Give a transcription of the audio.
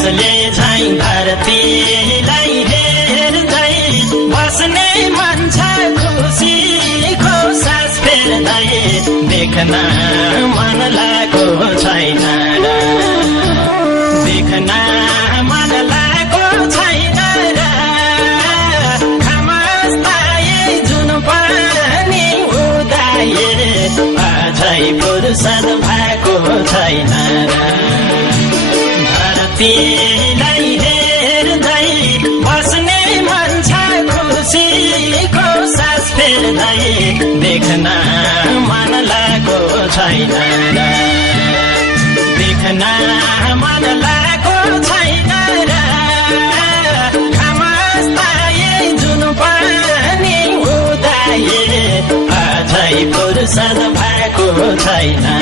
कसले झैं धरतीलाई हेर्दै बस्ने मन छ खुसीको सास फेर्दै देख्न मन लागो छैन र देख्न मन लागो छैन र खमस्ताए जुन पनि उदाए अझै फुर्सद भएको छैन र धरतीलाई हेर्दै बस्ने मन छ खुसीको सास फेर्दै देख्न मन लागो छैन र देख्न मन लागो छैन र खमस्ताए जुन पनि उदाए अझै फुर्सद भएको छैन